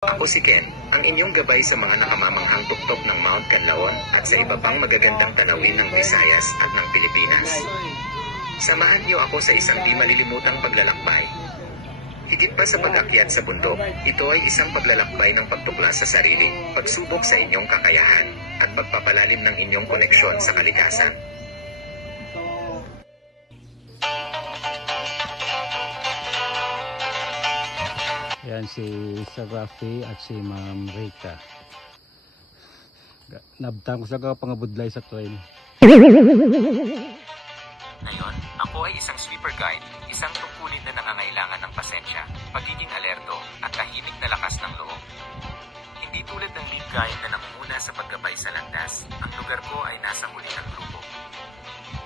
Ako si Ken, ang inyong gabay sa mga nakamamanghang tuktok ng Mount Canlaon at sa iba pang magagandang tanawin ng Visayas at ng Pilipinas. Samahan niyo ako sa isang di malilimutang paglalakbay. Higit pa sa pag-akyat sa bundok, ito ay isang paglalakbay ng pagtuklas sa sarili, pagsubok sa inyong kakayahan, at pagpapalalim ng inyong koneksyon sa kalikasan. Yan si Sir Rafi at si Ma'am Rita. Nabtang ko sa pangabudlay sa trail. Ngayon, ako ay isang sleeper guide, isang tungkulin na nangangailangan ng pasensya, pagiging alerto, at tahimik na lakas ng loob. Hindi tulad ng lead guide na nangunguna sa paggabay sa landas, ang lugar ko ay nasa huli ng grupo.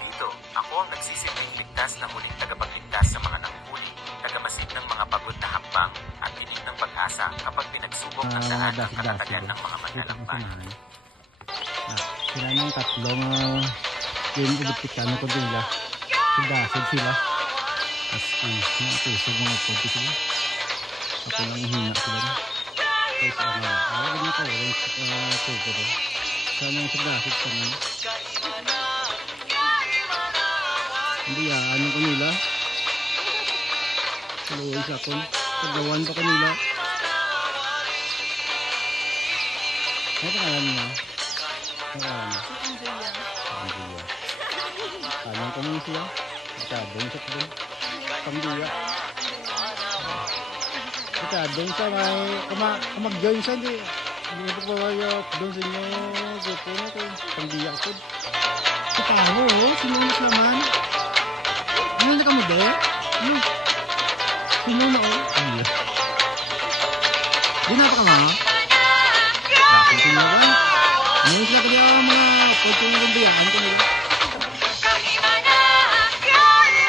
Dito, ako ang nagsisilbing ligtas na huling tagapagligtas sa mga nanghuli, tagamasid ng mga pagod na hakbang, at tinig ng pag-asa kapag pinagsubok ng daan ang katatagan ng mga manlalakbay. Sila ng tatlong yung ibutikan ko din nila. Sudasod sila. Tapos natusog mga punti sila. Ako lang hina sila. Tapos ayaw din ko. Walang tugo doon. Sana yung sudasod sa mga. Hindi ano ko nila. Kaluwi sa akong. Paglawan pa kanila. Ano pangalan niya? Tanong ko muna siya. Kadong sa doon. Pambiya. Kadong sa may kumag-join siya. Hindi ko pa kayo doon sa inyo. Grupo na ko. Pambiya ko. Sa tao, sinunos naman. Ano na kamo doon? Ano? Sinuno o? Di na pa ka mga? Bakit ko nila ba? Ano sila ka niya mga pwede yung biyaan ko nila?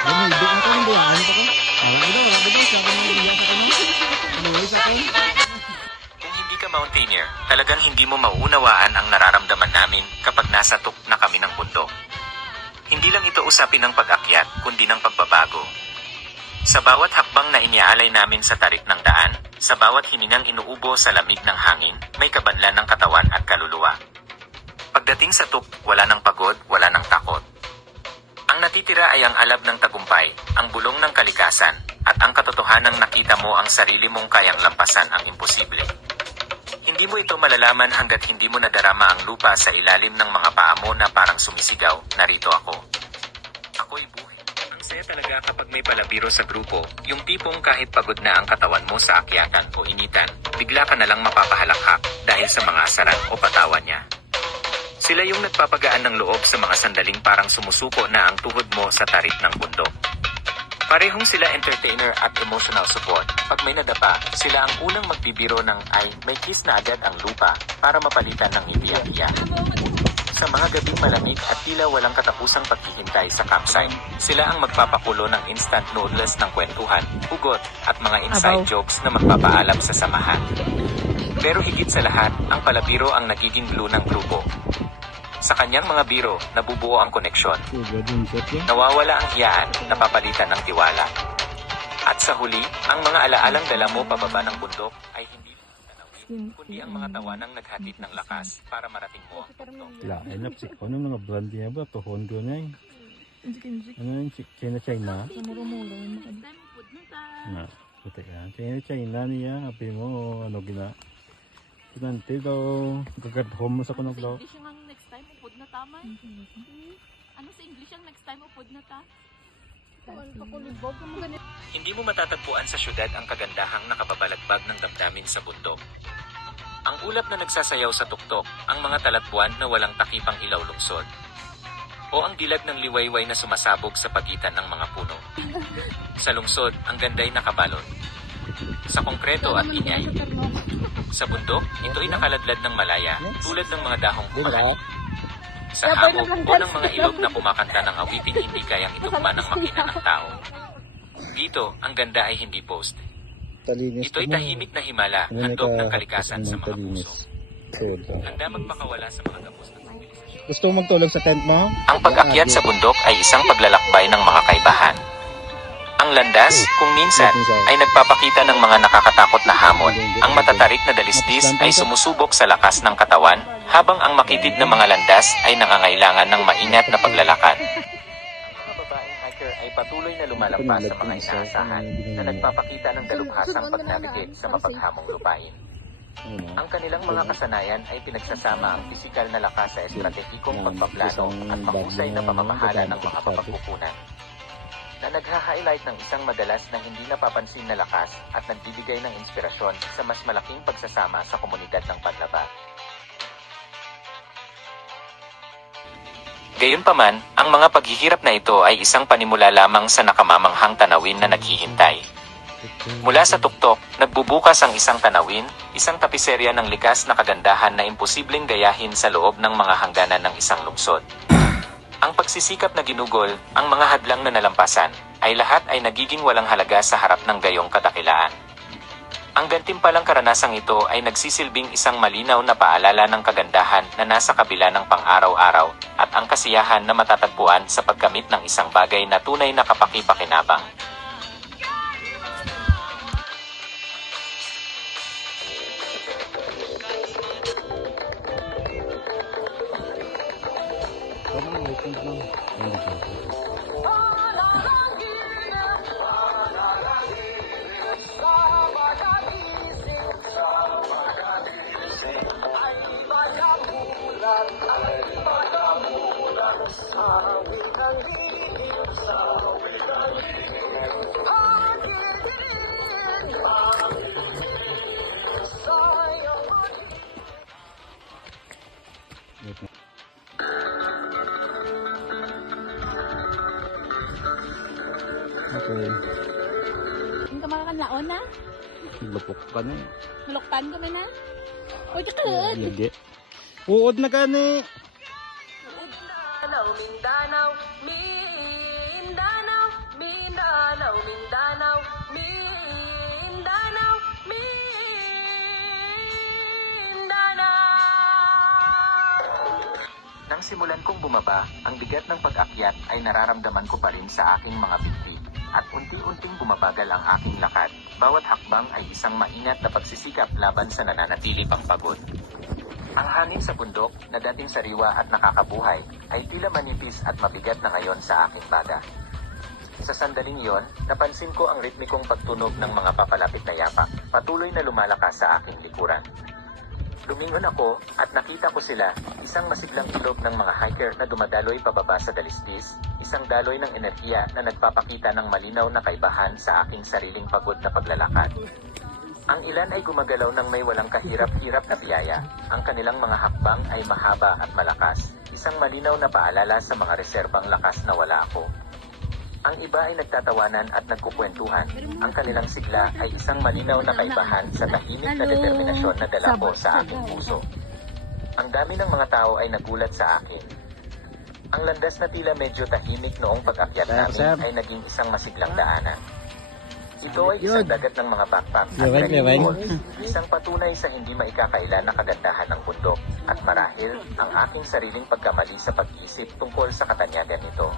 Ano, hindi ako ng biyaan ko ko? Wala ba daw siya ka ng biyaan sa kanong? Ano sa akin? Kung hindi ka mountaineer, talagang hindi mo mauunawaan ang nararamdaman namin kapag nasa tuk na kami ng bundok. Hindi lang ito usapin ng pag-akyat, kundi ng pagbabago. Sa bawat hakbang na iniaalay namin sa tarik ng daan, sa bawat hiningang inuubo sa lamig ng hangin, may kabanlan ng katawan at kaluluwa. Pagdating sa tuk, wala ng pagod, wala ng takot. Ang natitira ay ang alab ng tagumpay, ang bulong ng kalikasan, at ang katotohanang nakita mo ang sarili mong kayang lampasan ang imposible. Hindi mo ito malalaman hanggat hindi mo nadarama ang lupa sa ilalim ng mga paa mo na parang sumisigaw, narito ako. Ako'y buhay. Ang saya talaga kapag may palabiro sa grupo, yung tipong kahit pagod na ang katawan mo sa akyatan o initan, bigla ka nalang mapapahalakhak dahil sa mga asaran o patawan niya. Sila yung nagpapagaan ng loob sa mga sandaling parang sumusuko na ang tuhod mo sa tarik ng bundok. Parehong sila entertainer at emotional support. Pag may nadapa, sila ang unang magbibiro ng ay may kiss na agad ang lupa para mapalitan ng iiyak-iyak. Sa mga gabing malamig at tila walang katapusang paghihintay sa campsite, sila ang magpapakulo ng instant noodles ng kwentuhan, hugot at mga inside jokes na magpapaalam sa samahan. Pero higit sa lahat, ang palabiro ang nagiging glue ng grupo. Sa kanyang mga biro, nabubuo ang koneksyon. Nawawala ang hiyaan, napapalitan ng tiwala. At sa huli, ang mga alaalang dala mo pababa ng bundok ay hindi tanawin, kundi ang mga tawanang naghatid ng lakas para marating mo ang bundok. Lain na ano mga brand niya ba? Tuhon ko na ano yung China? Na, puti yan. China niya, habi mo, ano gina. Nanti daw, gagadhom mo sa kunong daw. English ang next time, upod na tama. Ano sa English ang next time, upod na ta? Hindi mo matatagpuan sa syudad ang kagandahang nakababalagbag ng damdamin sa bundok. Ang ulap na nagsasayaw sa tuktok, ang mga talatbuan na walang takipang ilaw lungsod. O ang dilag ng liwayway na sumasabog sa pagitan ng mga puno. Sa lungsod, ang ganday nakabalot. Sa konkreto at inyay. Sa bundok, ito'y nakaladlad ng malaya, tulad ng mga dahong kumakain. Sa hamog o ng mga ilog na kumakanta ng awiting hindi kayang itugma ng makina ng tao. Dito, ang ganda ay hindi post. Ito'y tahimik na himala, handog ng kalikasan sa mga puso. Handa magpakawala sa mga gapos ng sibilisasyon. Gusto mo magtulog sa tent mo? Ang pag-akyat sa bundok ay isang paglalakbay ng mga kaibahan. Ang landas, kung minsan, ay nagpapakita ng mga nakakatakot na hamon. Ang matatarik na dalisdis ay sumusubok sa lakas ng katawan, habang ang makitid na mga landas ay nangangailangan ng maingat na paglalakad. Ang mga babaeng hiker ay patuloy na lumalampas sa mga inaasahan na nagpapakita ng dalubhasang pag-navigate sa mapaghamong lupain. Ang kanilang mga kasanayan ay pinagsasama ang pisikal na lakas sa estratehikong pagpaplano at mahusay na pamamahala ng mga mapagkukunan, na nagha-highlight ng isang madalas na hindi napapansin na lakas at nagbibigay ng inspirasyon sa mas malaking pagsasama sa komunidad ng panlaba. Gayunpaman, ang mga paghihirap na ito ay isang panimula lamang sa nakamamanghang tanawin na naghihintay. Mula sa tuktok, nagbubukas ang isang tanawin, isang tapiserya ng likas na kagandahan na imposibleng gayahin sa loob ng mga hangganan ng isang lungsod. Ang pagsisikap na ginugol, ang mga hadlang na nalampasan, ay lahat ay nagiging walang halaga sa harap ng gayong kadakilaan. Ang gantimpalang karanasang ito ay nagsisilbing isang malinaw na paalala ng kagandahan na nasa kabila ng pang-araw-araw at ang kasiyahan na matatagpuan sa pagkamit ng isang bagay na tunay na kapaki-pakinabang. Okay. Hindi ka makakanlaon na? Lupok ka na. Malukpan ka na? Uy, kakalad! Lagi. Uod na ka ni. Mindanao, Mindanao, Mindanao, Mindanao, Mindanao, Mindanao, Mindanao. Nang simulan kong bumaba, ang bigat ng pag-akyat ay nararamdaman ko pa rin sa aking mga binti. At unti-unting bumabagal ang aking lakad, bawat hakbang ay isang maingat na pagsisikap laban sa nananatili pang pagod. Ang hangin sa bundok, na dating sariwa at nakakabuhay, ay tila manipis at mabigat na ngayon sa aking baga. Sa sandaling iyon, napansin ko ang ritmikong pagtunog ng mga papalapit na yapak, patuloy na lumalakas sa aking likuran. Lumingon ako at nakita ko sila, isang masiglang ilog ng mga hiker na dumadaloy pababa sa dalisdis, isang daloy ng enerhiya na nagpapakita ng malinaw na kaibahan sa aking sariling pagod na paglalakad. Ang ilan ay gumagalaw ng may walang kahirap-hirap na biyaya, ang kanilang mga hakbang ay mahaba at malakas, isang malinaw na paalala sa mga reserbang lakas na wala ako. Ang iba ay nagtatawanan at nagkukwentuhan. Ang kanilang sigla ay isang malinaw na kaibahan sa tahimik na determinasyon na dala ko sa aking puso. Ang dami ng mga tao ay nagulat sa akin. Ang landas na tila medyo tahimik noong pag-akyat namin ay naging isang masiglang daanan. Ito ay isang dagat ng mga backpack at trekking poles, isang patunay sa hindi maikakailan na kagandahan ng bundok, at marahil ang aking sariling pagkamali sa pag-isip tungkol sa katanyagan nito.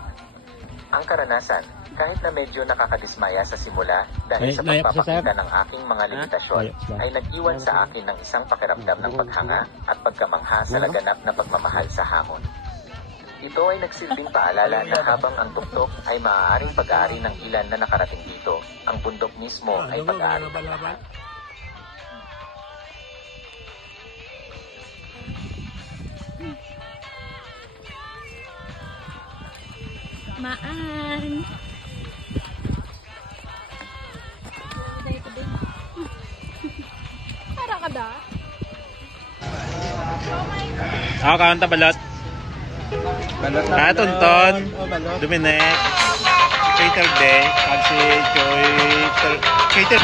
Ang karanasan, kahit na medyo nakakadismaya sa simula dahil sa pagpapakita ng aking mga limitasyon, ay nag-iwan sa akin ng isang pakiramdam ng paghanga at pagkamangha sa laganap na pagmamahal sa hamon. Ito ay nagsilbing paalala na habang ang tuktok ay maaaring pag-aari ng ilan na nakarating dito, ang bundok mismo ay pag-aari ng lahat. Maan. Para ka da? Ako kanta balot. Tonton. Dominic. Cater Day. Kasi Joy. Cater.